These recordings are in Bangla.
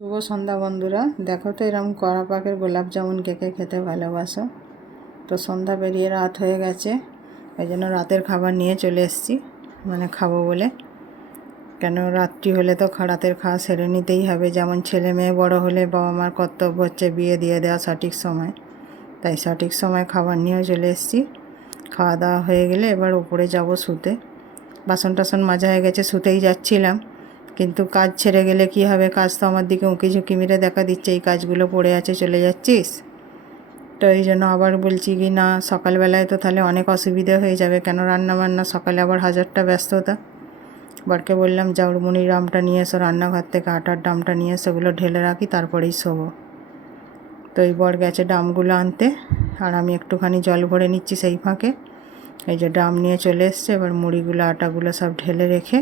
শুভ সন্ধ্যা বন্ধুরা। দেখো তো এরকম কড়া পাকের গোলাপ জামুন কে কে খেতে ভালোবাসো। তো সন্ধ্যা পেরিয়ে রাত হয়ে গেছে, ওই জন্য রাতের খাবার নিয়ে চলে এসেছি, মানে খাবো বলে। কেন রাত্রি হলে তো রাতের খাওয়া সেরে নিতেই হবে। যেমন ছেলে মেয়ে বড় হলে বাবা মার কর্তব্য হচ্ছে বিয়ে দিয়ে দেওয়া সঠিক সময়, তাই সঠিক সময় খাবার নিয়েও চলে এসেছি। খাওয়া দাওয়া হয়ে গেলে এবার উপরে যাব শুতে। বাসন টাসন মাজা হয়ে গেছে, শুতেই যাচ্ছিলাম, কিন্তু কাজ ছেড়ে গেলে কি হবে, কাজ তো আমার দিকে উঁকি ঝুঁকি মেরে দেখা দিচ্ছে এই কাজগুলো পড়ে আছে, চলে যাচ্ছিস। তো এই জন্য আবার বলছি কি না, সকালবেলায় তো তাহলে অনেক অসুবিধে হয়ে যাবে, কেন রান্না বান্না সকালে আবার হাজারটা ব্যস্ততা। বরকে বললাম যাও মুড়ির ড্রামটা নিয়ে এসো, রান্নাঘর থেকে আটার ড্রামটা নিয়ে এসে ওগুলো ঢেলে রাখি, তারপরেই শোবো। তো এই বর গেছে ড্রামগুলো আনতে, আর আমি একটুখানি জল ভরে নিচ্ছি সেই ফাঁকে। এই যে ড্রাম নিয়ে চলে এসছে, এবার মুড়িগুলো আটাগুলো সব ঢেলে রেখে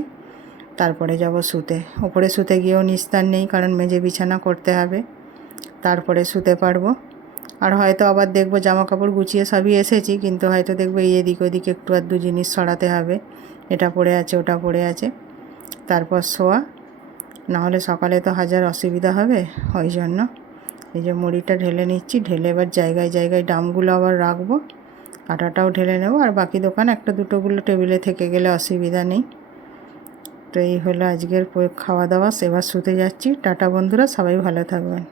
তারপরে যাব শুতে। ওপরে শুতে গিয়েও নিস্তার নেই, কারণ মেজে বিছানা করতে হবে, তারপরে শুতে পারবো। আর হয়তো আবার দেখবো জামা কাপড় গুছিয়ে সবই এসেছি, কিন্তু হয়তো দেখবো এদিক ওদিক একটু আর দু জিনিস সরাতে হবে, এটা পড়ে আছে ওটা পড়ে আছে, তারপর শোয়া। নাহলে সকালে তো হাজার অসুবিধা হবে। ওই জন্য এই যে মুড়িটা ঢেলে নিচ্ছি, ঢেলে এবার জায়গায় জায়গায় ড্রামগুলো আবার রাখবো, আটাটাও ঢেলে নেবো, আর বাকি দোকান একটা দুটোগুলো টেবিলে থেকে গেলে অসুবিধা নেই। তো এই হলো আজকের খাওয়া দাওয়া। এবার শুতে যাচ্ছি। টাটা বন্ধুরা, সবাই ভালো থাকবেন।